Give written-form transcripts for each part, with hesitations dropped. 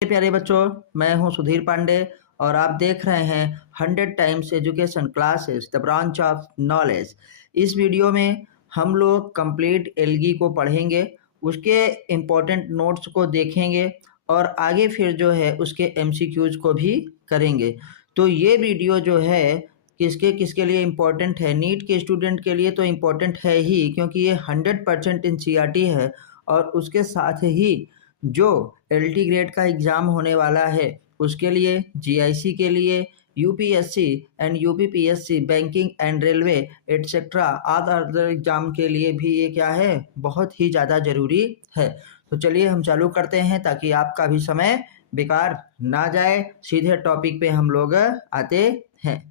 प्यारे बच्चों, मैं हूं सुधीर पांडे और आप देख रहे हैं 100 times education classes the branch of knowledge. इस वीडियो में हम लोग कंप्लीट एल्गी को पढ़ेंगे, उसके इम्पोर्टेंट नोट्स को देखेंगे और आगे फिर जो है उसके एमसीक्यूज को भी करेंगे। तो ये वीडियो जो है किसके किसके लिए इम्पोर्टेंट है? नीट के स्टूडेंट के लिए तो इम्पोर्टेंट है ही, क्योंकि ये 100% एनसीईआरटी है और उसके साथ ही जो एलटी ग्रेड का एग्ज़ाम होने वाला है उसके लिए, जीआईसी के लिए, UPSC and UPPSC, banking and railway etcetera other exam के लिए भी ये क्या है, बहुत ही ज़्यादा ज़रूरी है। तो चलिए हम चालू करते हैं ताकि आपका भी समय बेकार ना जाए। सीधे टॉपिक पे हम लोग आते हैं।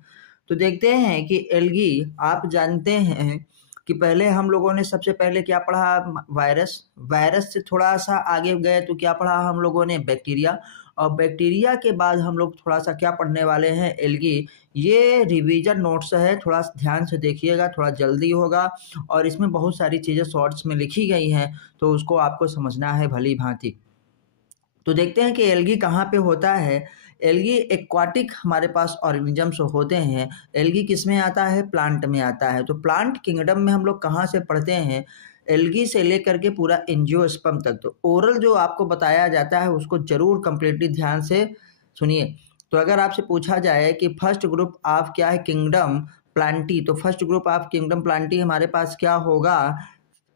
तो देखते हैं कि एल्गी, आप जानते हैं कि पहले हम लोगों ने सबसे पहले क्या पढ़ा? वायरस से थोड़ा सा आगे गए तो क्या पढ़ा हम लोगों ने? बैक्टीरिया। और बैक्टीरिया के बाद हम लोग थोड़ा सा क्या पढ़ने वाले हैं? एल्गी। ये रिवीजन नोट्स है, थोड़ा ध्यान से देखिएगा, थोड़ा जल्दी होगा और इसमें बहुत सारी चीज़ें शॉर्ट्स में लिखी गई हैं तो उसको आपको समझना है भली भांति। तो देखते हैं कि एल्गी कहाँ पे होता है। एल्गी एक्वाटिक हमारे पास ऑर्गेनिजम्स होते हैं। एल्गी किस में आता है? प्लांट में आता है। तो प्लांट किंगडम में हम लोग कहाँ से पढ़ते हैं? एल्गी से लेकर के पूरा एंजियोस्पर्म तक। तो ओरल जो आपको बताया जाता है उसको जरूर कंप्लीटली ध्यान से सुनिए। तो अगर आपसे पूछा जाए कि फर्स्ट ग्रुप ऑफ क्या है? Kingdom Plantae. तो first group of kingdom Plantae हमारे पास क्या होगा?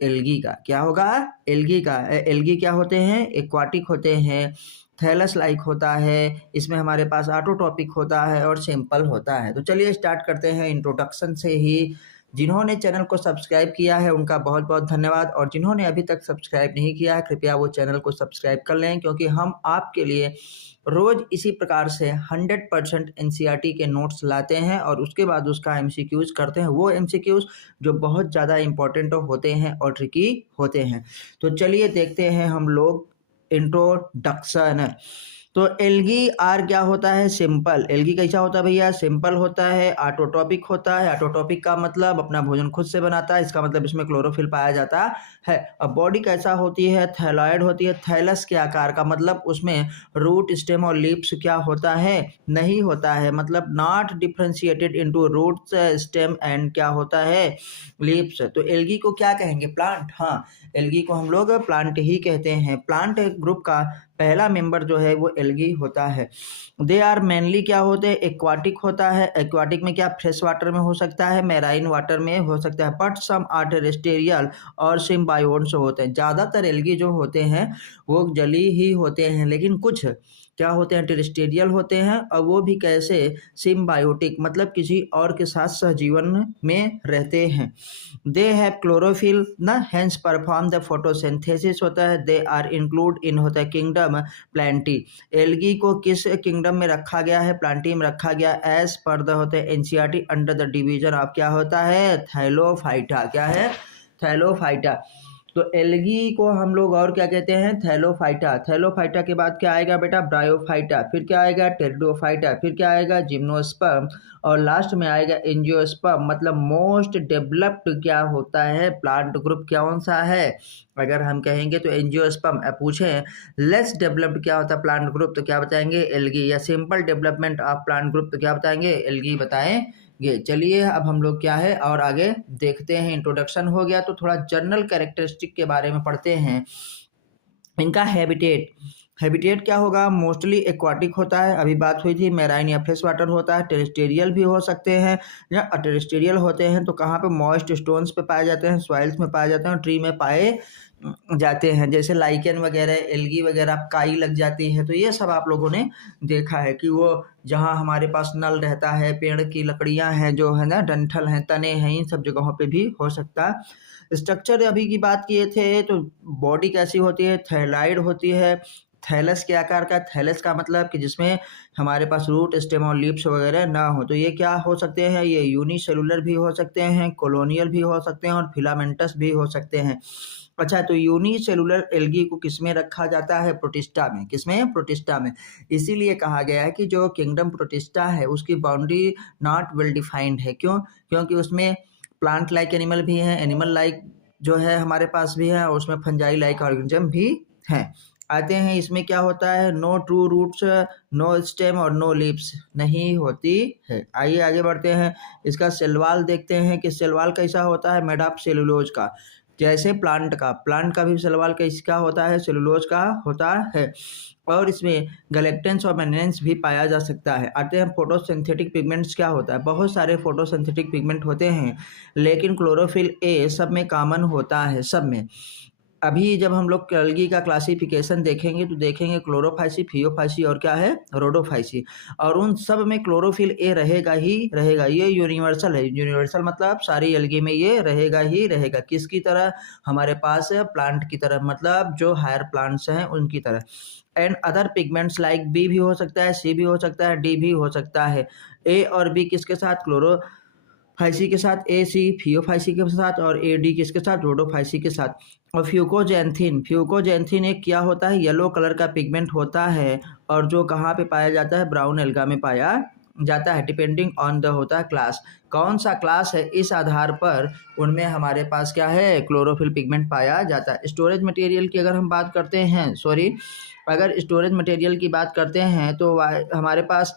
एल्गी का। क्या होगा? एल्गी का। एल्गी क्या होते हैं? एक्वाटिक होते हैं, थैलस लाइक होता है, इसमें हमारे पास ऑटोटॉपिक होता है और सिंपल होता है। तो चलिए स्टार्ट करते हैं इंट्रोडक्शन से ही। जिन्होंने चैनल को सब्सक्राइब किया है उनका बहुत बहुत धन्यवाद, और जिन्होंने अभी तक सब्सक्राइब नहीं किया है कृपया वो चैनल को सब्सक्राइब कर लें, क्योंकि हम आपके लिए रोज इसी प्रकार से 100% एनसीईआरटी के नोट्स लाते हैं और उसके बाद उसका एमसीक्यूज करते हैं। वो एमसीक्यूज जो बहुत ज़्यादा इंपॉर्टेंट होते हैं और ट्रिकी होते हैं। तो चलिए देखते हैं हम लोग इंट्रोडक्शन। तो एल्गी आर क्या होता है? सिंपल। एल्गी कैसा होता है भैया? सिंपल होता है, ऑटोटॉपिक होता है। ऑटोटॉपिक का मतलब अपना भोजन खुद से बनाता है, इसका मतलब इसमें क्लोरोफिल पाया जाता है। अब बॉडी कैसा होती है? थैलॉइड होती है। थैलस के आकार का मतलब उसमें रूट, स्टेम और लीव्स क्या होता है? नहीं होता है, मतलब not differentiated into roots, stem and क्या होता है? लीव्स। तो एल्गी को क्या कहेंगे? प्लांट। हाँ, एल्गी को हम लोग प्लांट ही कहते हैं। प्लांट ग्रुप का पहला मेंबर जो है वो एल्गी होता है। दे आर मेनली क्या होते हैं? एक्वाटिक होता है। एक्वाटिक में क्या? फ्रेश वाटर में हो सकता है, मैराइन वाटर में हो सकता है, बट सम आर टेरेस्टेरियल और सिम्बायोट्स होते हैं। ज़्यादातर एल्गी जो होते हैं वो जली ही होते हैं, लेकिन कुछ क्या होते हैं? टेरेस्टेरियल होते हैं, और वो भी कैसे? सिम्बायोटिक, मतलब किसी और के साथ सहजीवन में रहते हैं। दे हैव क्लोरोफिल ना, हेंस परफॉर्म द फोटोसिंथेसिस होता है। दे आर इंक्लूड इन होता है किंगडम प्लांटी। एल्गी को किस किंगडम में रखा गया है? प्लांटी में रखा गया। एज पर द होते हैं NCERT under the division of क्या होता है? थैलोफाइटा। क्या है? थैलोफाइटा। तो एल्गी को हम लोग और क्या कहते हैं? थैलोफाइटा। थैलोफाइटा के बाद क्या आएगा बेटा? ब्रायोफाइटा। फिर क्या आएगा? टेरिडोफाइटा। फिर क्या आएगा? जिम्नोस्पर्म। और लास्ट में आएगा एंजियोस्पर्म। मतलब मोस्ट डेवलप्ड क्या होता है? प्लांट ग्रुप कौन सा है? अगर हम कहेंगे तो एंजियोस्पर्म। पूछें लेस डेवलप्ड क्या होता है प्लांट ग्रुप, तो क्या बताएंगे? एल्गी। या simple development of plant group तो क्या बताएंगे? एल्गी बताएंगे। चलिए अब हम लोग क्या है और आगे देखते हैं। इंट्रोडक्शन हो गया तो थोड़ा जनरल कैरेक्टरिस्टिक के बारे में पढ़ते हैं। इनका हैबिटेट। हैबिटेट क्या होगा? मोस्टली एक्वाटिक होता है, अभी बात हुई थी। मैराइन या फ्रेश वाटर होता है। टेरेस्टेरियल भी हो सकते हैं, या टेरेस्टेरियल होते हैं तो कहाँ पे? मॉइस्ट स्टोन्स पे पाए जाते हैं, सॉइल्स में पाए जाते हैं और ट्री में पाए जाते हैं। जैसे लाइकेन वगैरह, एल्गी वगैरह काई लग जाती है, तो ये सब आप लोगों ने देखा है कि वो जहाँ हमारे पास नल रहता है, पेड़ की लकड़ियाँ हैं जो है ना, डंठल हैं, तने हैं, इन सब जगहों पे भी हो सकता है। स्ट्रक्चर अभी की बात किए थे तो बॉडी कैसी होती है? थैलाइड होती है। थैलस के आकार का। थैलस का मतलब कि जिसमें हमारे पास रूट, स्टेम और लीव्स वगैरह ना हो। तो ये क्या हो सकते हैं? ये यूनिसेलुलर भी हो सकते हैं, कॉलोनियल भी हो सकते हैं और फिलामेंटस भी हो सकते हैं। अच्छा, तो यूनिसेलुलर एल्गी को किसमें रखा जाता है? प्रोटिस्टा में। किसमें? प्रोटिस्टा में। इसीलिए कहा गया है कि जो किंगडम प्रोटिस्टा है उसकी बाउंड्री नॉट वेल डिफाइंड है। क्यों? क्योंकि उसमें प्लांट लाइक एनिमल भी हैं, एनिमल लाइक जो है हमारे पास भी है, और उसमें फंजाई लाइक ऑर्गेनिज्म भी हैं। आते हैं इसमें क्या होता है, no true roots, no stem और नो लीव्स नहीं होती है। आइए आगे बढ़ते हैं। इसका सेल वॉल देखते हैं कि सेल वॉल कैसा होता है, मेड ऑफ सेलुलोज का। जैसे प्लांट का भी सेल वॉल कैसा होता है, सेलुलोज का होता है। और इसमें गैलेक्टेंस और मेनेंस भी पाया जा सकता है। आते हैं फोटोसिंथेटिक पिगमेंट्स क्या होता है। बहुत सारे फोटोसिंथेटिक पिगमेंट होते हैं, लेकिन क्लोरोफिल ए सब में कॉमन होता है, सब में। अभी जब हम लोग एल्गी का क्लासिफिकेशन देखेंगे तो देखेंगे क्लोरोफाइसी, फियोफाइसी और क्या है, रोडोफाइसी। और उन सब में क्लोरोफिल ए रहेगा ही रहेगा। ये यूनिवर्सल है। यूनिवर्सल मतलब सारी एल्गी में ये रहेगा ही रहेगा। किसकी तरह, हमारे पास प्लांट की तरह, मतलब जो हायर प्लांट्स हैं उनकी तरह। एंड अदर पिगमेंट्स लाइक बी भी हो सकता है, सी भी हो सकता है, डी भी हो सकता है। ए और बी किसके साथ, क्लोरोफाइसी के साथ, ए सी फियोफाइसी के साथ, और ए डी किसके साथ, रोडोफाइसी के साथ। और फ्यूकोजेंथिन एक क्या होता है, येलो कलर का पिगमेंट होता है, और जो कहाँ पे पाया जाता है, ब्राउन एल्गा में पाया जाता है। डिपेंडिंग ऑन द होता है क्लास, कौन सा क्लास है, इस आधार पर उनमें हमारे पास क्या है, क्लोरोफिल पिगमेंट पाया जाता है। स्टोरेज मटेरियल की अगर हम बात करते हैं, अगर स्टोरेज मटेरियल की बात करते हैं तो हमारे पास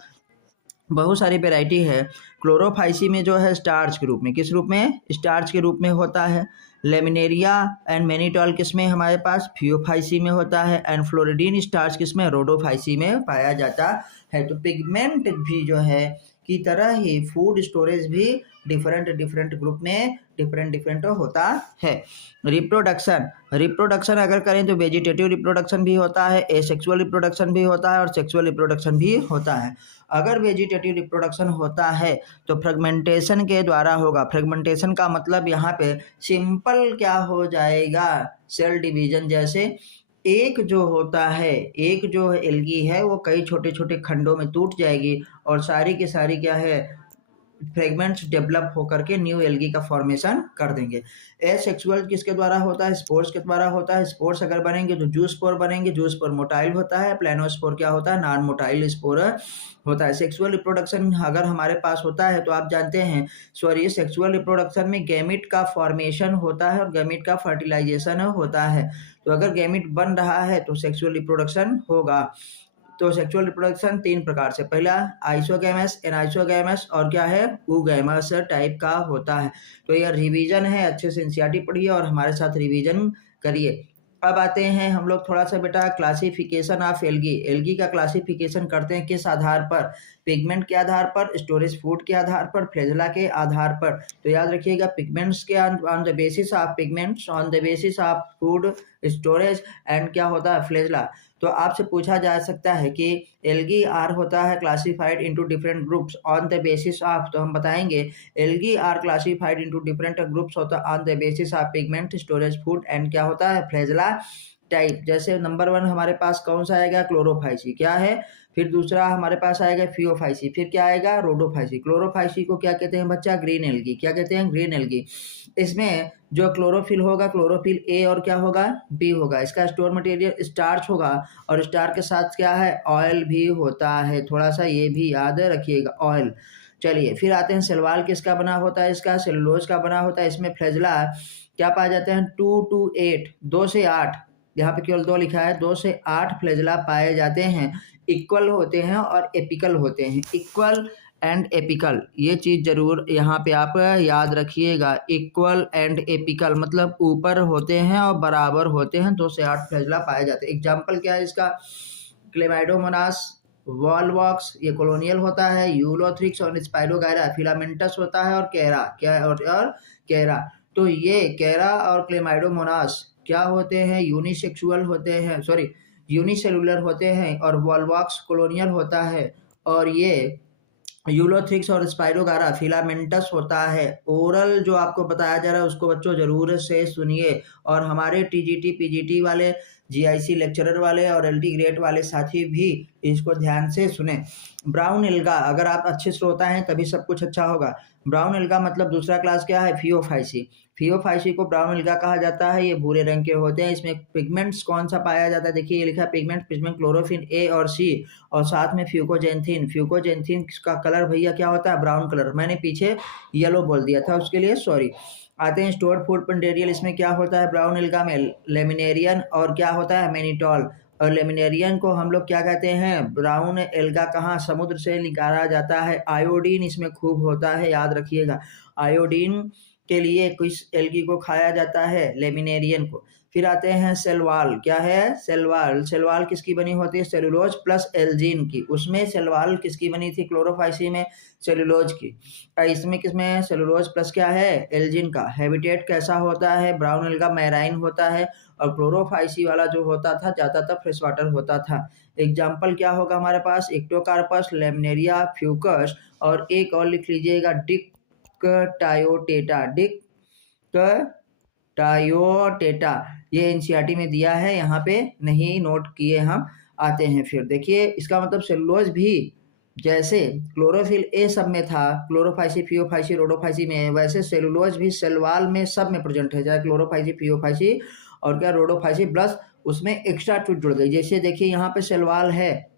बहुत सारी वैरायटी है। क्लोरोफाइसी में जो है स्टार्च के रूप में, किस रूप में, स्टार्च के रूप में होता है। लेमिनेरिया एंड मैनीटॉल किस में, हमारे पास फियोफाइसी में होता है। एंड फ्लोरिडीन स्टार्च किस में, रोडोफाइसी में पाया जाता है। तो पिगमेंट भी जो है की तरह ही फूड स्टोरेज भी डिफरेंट ग्रुप में डिफरेंट होता है। रिप्रोडक्शन अगर करें तो वेजिटेटिव रिप्रोडक्शन भी होता है, एसेक्सुअल रिप्रोडक्शन भी होता है, और सेक्सुअल रिप्रोडक्शन भी होता है। अगर वेजिटेटिव रिप्रोडक्शन होता है तो फ्रेगमेंटेशन के द्वारा होगा। फ्रेगमेंटेशन का मतलब यहाँ पे सिंपल क्या हो जाएगा, सेल डिवीजन। जैसे एक जो एल्गी है वो कई छोटे छोटे खंडों में टूट जाएगी, और सारी की सारी क्या है, फ्रेगमेंट्स डेवलप होकर के न्यू एल्गी का फॉर्मेशन कर देंगे। एसेक्सुअल किसके द्वारा होता है, स्पोर्स के द्वारा होता है। स्पोर्स अगर बनेंगे तो जूस्पोर बनेंगे। जूस्पोर मोटाइल होता है। प्लेनोस्पोर क्या होता है, नॉन मोटाइल स्पोर होता है। सेक्सुअल रिप्रोडक्शन अगर हमारे पास होता है तो आप जानते हैं, सेक्सुअल रिप्रोडक्शन में गैमिट का फॉर्मेशन होता है और गैमिट का फर्टिलाइजेशन होता है। तो अगर गैमिट बन रहा है तो सेक्सुअल रिप्रोडक्शन होगा। तो सेक्सुअल रिप्रोडक्शन 3 प्रकार से, पहला आइसोगैमस, एनाइसोगैमस, और क्या है, ऊगैमस टाइप का होता है। तो यह रिवीजन है, अच्छे से एनसीईआरटी पढ़िए और हमारे साथ रिवीजन करिए। अब आते हैं हम लोग थोड़ा सा बेटा क्लासिफिकेशन ऑफ एल्गी का क्लासिफिकेशन करते हैं किस आधार पर, पिगमेंट के आधार पर, स्टोरेज फूड के आधार पर, फ्लैजेला के आधार पर। तो याद रखिएगा, पिगमेंट्स के on the basis of pigments, on the basis of food storage, and क्या होता है, फ्लैजेला। तो आपसे पूछा जा सकता है कि एल्गी आर होता है classified into different groups on the basis of, तो हम बताएंगे algae are classified into different groups होता है on the basis of pigment, storage food, and क्या होता है, फ्लैजेला टाइप। जैसे नंबर 1 हमारे पास कौन सा आएगा, क्लोरोफाइसी क्या है। फिर दूसरा हमारे पास आएगा फियोफाइसी, फिर क्या आएगा, रोडोफाइसी। क्लोरोफाइसी को क्या कहते हैं बच्चा, ग्रीन एल्गी। क्या कहते हैं, ग्रीन एल्गी। इसमें जो क्लोरोफिल होगा, क्लोरोफिल ए और क्या होगा, बी होगा। इसका स्टोर मटेरियल स्टार्च होगा, और स्टार के साथ क्या है, ऑयल भी होता है। थोड़ा सा ये भी याद रखिएगा, ऑयल। चलिए फिर आते हैं सेलवाल किसका बना होता है, इसका सेलुलोज का बना होता है। इसमें फ्लैजेला क्या पाए जाते हैं, 2 to 8, 2 से 8, यहाँ पे केवल 2 लिखा है, 2 से 8 फ्लैजेला पाए जाते हैं। इक्वल होते हैं और एपिकल होते हैं। इक्वल एंड एपिकल, ये चीज़ जरूर यहाँ पे आप याद रखिएगा। इक्वल एंड एपिकल मतलब ऊपर होते हैं और बराबर होते हैं। 2 से 8 फ्लैजेला पाए जाते हैं। एग्जाम्पल क्या है इसका, क्लेमाइडोमोनास, वॉलवॉक्स ये कॉलोनियल होता है, यूलोथ्रिक्स और स्पाइरोगायरा फिलामेंटस होता है, और कैरा। तो ये कैरा और क्लेमाइडोमोनास क्या होते हैं, यूनिसेलुलर होते हैं, और वॉलवॉक्स कॉलोनियल होता है, और ये यूलोथ्रिक्स और स्पाइरोगारा फिलामेंटस होता है। ओरल जो आपको बताया जा रहा है उसको बच्चों जरूर से सुनिए, और हमारे टीजीटी पीजीटी वाले, जीआईसी लेक्चरर वाले और एलटी ग्रेड वाले साथी भी इसको ध्यान से सुने। ब्राउन एल्गा, अगर आप अच्छे श्रोता हैं तभी सब कुछ अच्छा होगा। ब्राउन एल्गा मतलब दूसरा क्लास क्या है, फियोफाइसी को ब्राउन एल्गा कहा जाता है। ये भूरे रंग के होते हैं। इसमें पिगमेंट्स कौन सा पाया जाता है, देखिए ये लिखा है पिगमेंट, इसमें क्लोरोफिल ए और सी, और साथ में फ्यूकोजेंथिन का कलर भैया क्या होता है, ब्राउन कलर। मैंने पीछे येलो बोल दिया था, उसके लिए सॉरी। आते हैं स्टोर्ड फूड मटेरियल, इसमें क्या होता है ब्राउन एल्गा में, लेमिनेरियन और क्या होता है, मैनीटॉल, और लेमिनेरियन को हम लोग क्या कहते हैं, ब्राउन एल्गा कहाँ समुद्र से निकाला जाता है। आयोडीन इसमें खूब होता है, याद रखिएगा। आयोडीन के लिए किस एल्गी को खाया जाता है, लेमिनेरियन को। फिर आते हैं सेलवाल, क्या है सेलवाल, सेलवाल किसकी बनी होती है, सेलुलोज प्लस एल्जीन की। उसमें सेलवाल किसकी बनी थी, क्लोरोफाइसी में सेलुलोज की। इसमें किसमें सेलुलोज प्लस क्या है, एल्जीन का। हैबिटेट कैसा होता है, ब्राउन एल्गा मैराइन होता है। और क्लोरोफाइसी वाला जो होता था ज़्यादातर फ्रेश वाटर होता था। एग्जाम्पल क्या होगा हमारे पास, इक्टोकार्पस, लेमनेरिया, फ्यूकस, और एक और लिख लीजिएगा डिक्टायोटेटा, डिक्टायोटेटा। ये एनसीईआरटी में दिया है, यहाँ पे नहीं नोट किए हम। आते हैं फिर देखिए, इसका मतलब सेलुलोज भी जैसे क्लोरोफिल ए सब में था, क्लोरोफाइसी, फियोफाइसी, रोडोफाइसी में है, वैसे सेलुलोज भी सेलवाल में सब में प्रेजेंट है, चाहे क्लोरोफाइसी, फियोफाइसी और क्या रोडोफाइसी, प्लस उसमें एक्स्ट्रा चीज जुड़ गई। जैसे देखिए यहाँ पे सेलवाल है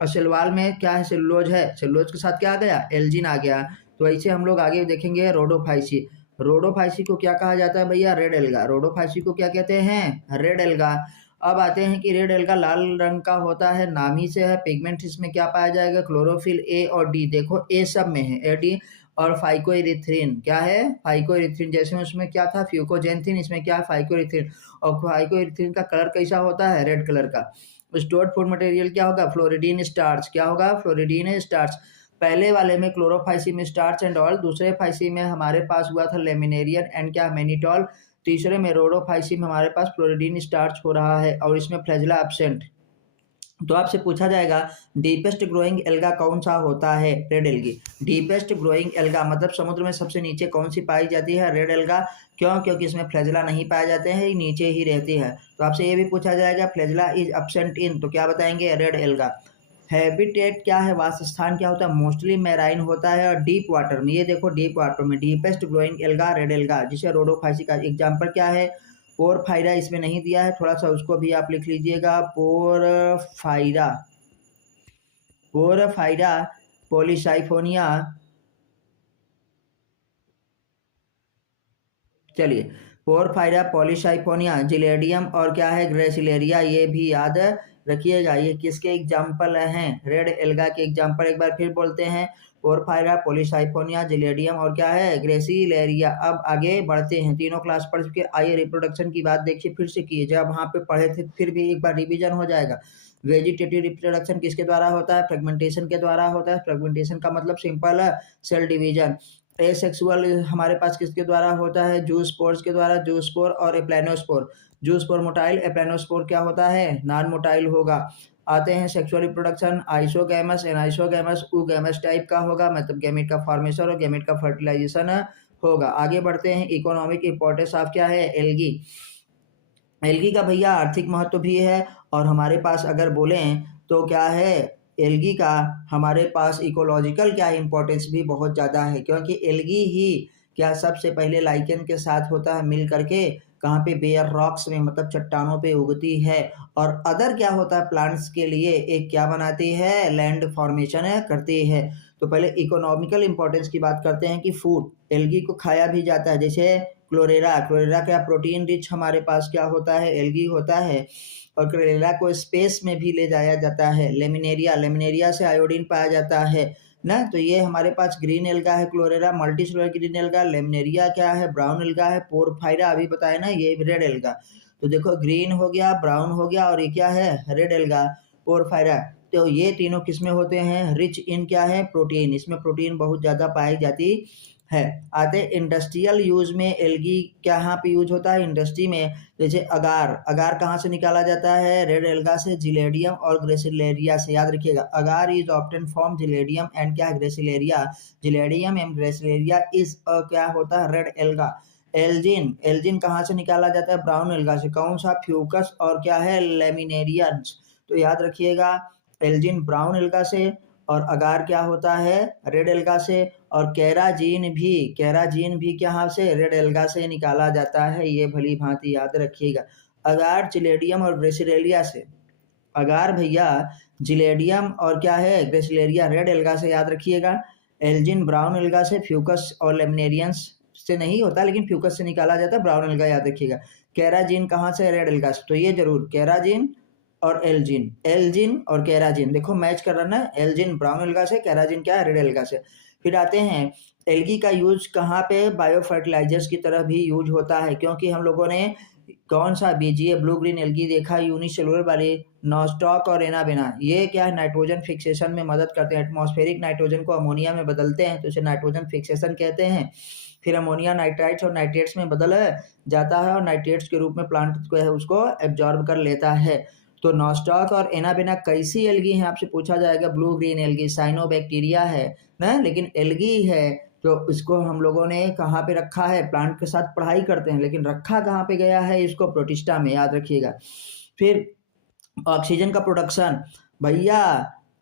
और सेलवाल में क्या है, सेलुलोज है, सेलुलोज के साथ क्या आ गया, एल्जिन आ गया। तो ऐसे हम लोग आगे देखेंगे रोडोफाइसी। रोडोफाइसी को क्या कहा जाता है भैया, रेड एल्गा। रोडोफाइसी को क्या कहते हैं, रेड एल्गा। अब आते हैं कि रेड एल्गा लाल रंग का होता है, नाम ही से है। पिगमेंट इसमें क्या पाया जाएगा, क्लोरोफिल ए और डी। देखो ए सब में है, ए डी। और फाइकोइरिथ्रिन क्या है, फाइकोइरिथ्रिन। जैसे उसमें क्या था, फ्यूकोजेंथिन, इसमें क्या है, फाइकोइरिथ्रिन। और फाइकोइरिथ्रिन का कलर कैसा होता है, रेड कलर का। स्टोर्ड फूड मटेरियल क्या होगा, फ्लोरिडीन स्टार्च। क्या होगा, फ्लोरिडीन स्टार्च। पहले वाले में क्लोरोफाइसी में स्टार्च एंड ऑल, दूसरे फाइसी में हमारे पास हुआ था लेमिनेरियन एंड क्या, मैनिटॉल। तीसरे में रोडोफाइसी में हमारे पास फ्लोरिडीन स्टार्च हो रहा है और इसमें फ्लैजिला एब्सेंट। तो आपसे पूछा जाएगा डीपेस्ट ग्रोइंग एल्गा कौन सा होता है, red algae. Deepest growing alga मतलब समुद्र में सबसे नीचे कौन सी पाई जाती है, रेड एल्गा। क्यों, क्योंकि इसमें फ्लैजिला नहीं पाए जाते हैं, नीचे ही रहती है। तो आपसे ये भी पूछा जाएगा फ्लैजिला इज एब्सेंट इन, तो क्या बताएंगे, रेड एल्गा। हैबिटेट क्या है, वासस्थान क्या होता है, मोस्टली मैराइन होता है और डीप वाटर में। ये देखो डीप वाटर में deepest growing alga red alga, जिसे रोडोफाइसी का एग्जाम्पल क्या है, पोरफायरा। इसमें नहीं दिया है, थोड़ा सा उसको भी आप लिख लीजिएगा, पोरफायरा, पोरफायरा पॉलीसाइफोनिया। चलिए, पोरफायरा पॉलीसाइफोनिया, जिलेडियम और क्या है, ग्रेसिलेरिया। ये भी याद रखिएगा, ये किसके एग्जाम्पल हैं, रेड एल्गा के एग्जाम्पल। एक बार फिर बोलते हैं, पोरफायरा, पॉलीसाइफोनिया, जिलेडियम और क्या है, ग्रेसिलेरिया। अब आगे बढ़ते हैं, तीनों क्लास पढ़ चुके। आइए रिप्रोडक्शन की बात देखिए फिर से किए, जब वहाँ पे पढ़े थे फिर भी एक बार रिवीजन हो जाएगा। वेजिटेटिव रिप्रोडक्शन किसके द्वारा होता है, फ्रेगमेंटेशन के द्वारा होता है। फ्रेगमेंटेशन का मतलब सिंपल है, सेल डिवीजन। एसेक्सुअल हमारे पास किसके द्वारा होता है, जूस्पोर्स के द्वारा, जूस्पोर और एप्लानोस्पोर। जूस्पोर मोटाइल, एप्लानोस्पोर क्या होता है, नॉन मोटाइल होगा। आते हैं sexual reproduction, isogamous, anisogamous, oogamous type का होगा, मतलब गैमेट का फॉर्मेशन और गैमेट का फर्टिलाइजेशन होगा। आगे बढ़ते हैं, इकोनॉमिक इंपॉर्टेंस ऑफ क्या है, एल्गी। एल्गी का भैया आर्थिक महत्व भी है, और हमारे पास अगर बोलें तो क्या है, एल्गी का हमारे पास इकोलॉजिकल क्या इंपॉर्टेंस भी बहुत ज़्यादा है, क्योंकि एल्गी ही क्या सबसे पहले लाइकेन के साथ होता है मिल करके, कहाँ पे, बेयर रॉक्स में, मतलब चट्टानों पे उगती है। और अदर क्या होता है, प्लांट्स के लिए एक क्या बनाती है, लैंड फॉर्मेशन करती है। तो पहले इकोनॉमिकल इंपॉर्टेंस की बात करते हैं कि फूड, एल्गी को खाया भी जाता है। जैसे क्लोरेला, क्लोरेला क्या प्रोटीन रिच हमारे पास क्या होता है, एल्गी होता है। और क्लोरेला को स्पेस में भी ले जाया जाता है। लेमिनेरिया, लेमिनेरिया से आयोडीन पाया जाता है ना। तो ये हमारे पास ग्रीन एल्गा है, chlorella multicellular green alga. Laminaria क्या है, ब्राउन एल्गा है। पोरफायरा अभी बताया ना, ये रेड एल्गा। तो देखो ग्रीन हो गया, ब्राउन हो गया, और ये क्या है, रेड एल्गा, पोरफायरा। तो ये तीनों किसमें होते हैं, रिच इन क्या है, प्रोटीन। इसमें प्रोटीन बहुत ज़्यादा पाई जाती है। आते इंडस्ट्रियल यूज में एल्गी कहाँ पे यूज होता है, इंडस्ट्री में। जैसे अगार, अगार कहाँ से निकाला जाता है, रेड एल्गा से, जिलेडियम और ग्रेसिलेरिया से। याद रखिएगा, agar is obtain from Gelidium and क्या है, Gracilaria. Gelidium and Gracilaria is क्या होता है, रेड एल्गा। एल्जिन, एल्जिन कहाँ से निकाला जाता है, ब्राउन एल्गा से। कौन सा, फ्यूकस और क्या है, लेमिनेरियंस। तो याद रखिएगा, एल्जिन ब्राउन एल्गा से, और अगार क्या होता है, रेड एल्गा से। और केराजीन भी कहाँ से, रेड एल्गा से निकाला जाता है। ये भली भांति याद रखिएगा। अगार, जिलेडियम और ग्रेसिलेरिया से। अगार भैया जिलेडियम और क्या है, ग्रेसिलेरिया, रेड एल्गा से याद रखिएगा। एल्जिन ब्राउन एल्गा से, फ्यूकस और लेमिनेरियंस से नहीं होता, लेकिन फ्यूकस से निकाला जाता है, ब्राउन एल्गा याद रखिएगा। केराजीन कहाँ से, रेड एल्गा से। तो ये जरूर केराजीन और एल्जिन, एल्जिन और केराजिन, देखो मैच कर रहा है ना, एल्जिन ब्राउन एल्गा से, केराजिन क्या है, रेड एल्गा से। फिर आते हैं एल्गी का यूज कहाँ पे, बायो फर्टिलाइजर्स की तरह भी यूज होता है, क्योंकि हम लोगों ने कौन सा बीजीए ब्लू ग्रीन एल्गी देखा, यूनिसेलुलर वाली, नॉस्टॉक और एनाबेना, ये क्या है, नाइट्रोजन फिक्सेशन में मदद करते हैं, एटमॉस्फेरिक नाइट्रोजन को अमोनिया में बदलते हैं तो इसे नाइट्रोजन फिक्सेशन कहते हैं। फिर अमोनिया नाइट्राइट्स और नाइट्रेट्स में बदल जाता है और नाइट्रेट्स के रूप में प्लांट को है उसको एब्जॉर्ब कर लेता है। तो नॉस्टॉक और एनाबेना कैसी एल्गी हैं आपसे पूछा जाएगा, ब्लू ग्रीन एल्गी, साइनोबैक्टीरिया है ना, लेकिन एल्गी है। तो इसको हम लोगों ने कहाँ पे रखा है, प्लांट के साथ पढ़ाई करते हैं, लेकिन रखा कहाँ पे गया है, इसको प्रोटिस्टा में, याद रखिएगा। फिर ऑक्सीजन का प्रोडक्शन, भैया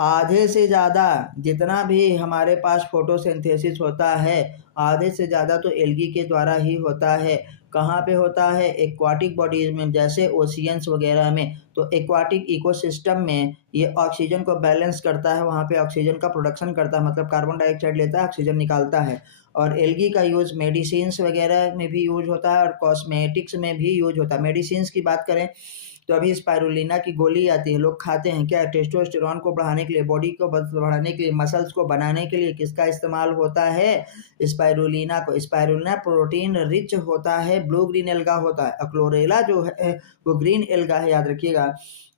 आधे से ज़्यादा जितना भी हमारे पास फोटोसिंथेसिस होता है, आधे से ज़्यादा तो एल्गी के द्वारा ही होता है। कहाँ पे होता है, एक्वाटिक बॉडीज में, जैसे ओशियंस वगैरह में। तो एक्वाटिक इकोसिस्टम में ये ऑक्सीजन को बैलेंस करता है, वहाँ पे ऑक्सीजन का प्रोडक्शन करता है, मतलब कार्बन डाइऑक्साइड लेता है, ऑक्सीजन निकालता है। और एल्गी का यूज़ मेडिसिन्स वगैरह में भी यूज होता है और कॉस्मेटिक्स में भी यूज होता है। मेडिसिन्स की बात करें तो अभी स्पाइरुलिना की गोली आती है, लोग खाते हैं, क्या, टेस्टोस्टेरोन को बढ़ाने के लिए, बॉडी को बढ़ाने के लिए, मसल्स को बनाने के लिए किसका इस्तेमाल होता है, स्पाइरुलिना को। स्पाइरुलिना प्रोटीन रिच होता है, ब्लू ग्रीन एल्गा होता है। अक्लोरेला जो है वो ग्रीन एल्गा है, याद रखिएगा।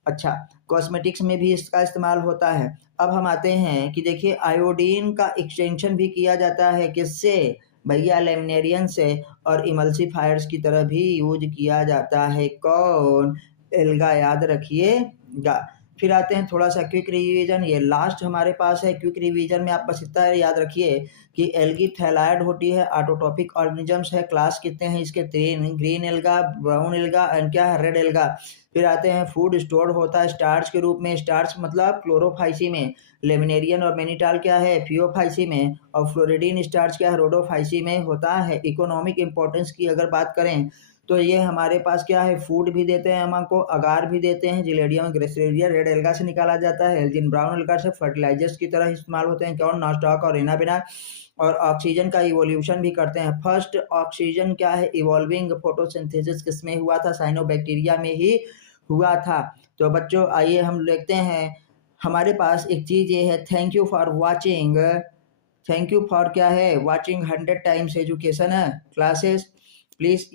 अच्छा, कॉस्मेटिक्स में भी इसका इस्तेमाल होता है। अब हम आते हैं कि देखिए आयोडीन का एक्सटेंशन भी किया जाता है, किससे, भैया लेमिनेरियन से, और इमल्सिफायर्स की तरह भी यूज किया जाता है, कौन, एल्गा, याद रखिएगा। फिर आते हैं थोड़ा सा क्विक रिवीजन, ये लास्ट हमारे पास है क्विक रिवीजन में, आप बस इतना याद रखिए कि एल्गी थैलाइड होती है, ऑटोट्रॉपिक ऑर्गेनिजम्स है, क्लास कितने हैं इसके, 3, green alga, brown alga and क्या है, रेड एल्गा। फिर आते हैं फूड स्टोर होता है स्टार्च के रूप में, स्टार्च मतलब क्लोरोफाइसी में, लेमिनेरियन और मेनिटाल क्या है, फियोफाइसी में, और फ्लोरिडीन स्टार्च क्या है, रोडोफाइसी में होता है। इकोनॉमिक इंपॉर्टेंस की अगर बात करें तो ये हमारे पास क्या है, फूड भी देते हैं हमको, अगार भी देते हैं, जिलेडियम ग्रेसिलिया रेड एल्गा से निकाला जाता है, एल्जिन ब्राउन एल्गा से, फर्टिलाइजर्स की तरह इस्तेमाल होते हैं, कौन, नॉस्टॉक और एनाबेना। और ऑक्सीजन का इवोल्यूशन भी करते हैं। फर्स्ट ऑक्सीजन क्या है, इवॉल्विंग फोटोसिंथेसिस किसमें हुआ था, साइनोबैक्टीरिया में ही हुआ था। तो बच्चों आइए हम देखते हैं, हमारे पास एक चीज़ ये है, thank you for watching, thank you for क्या है, वॉचिंग 100 टाइम्स एजुकेशन है क्लासेस, प्लीज़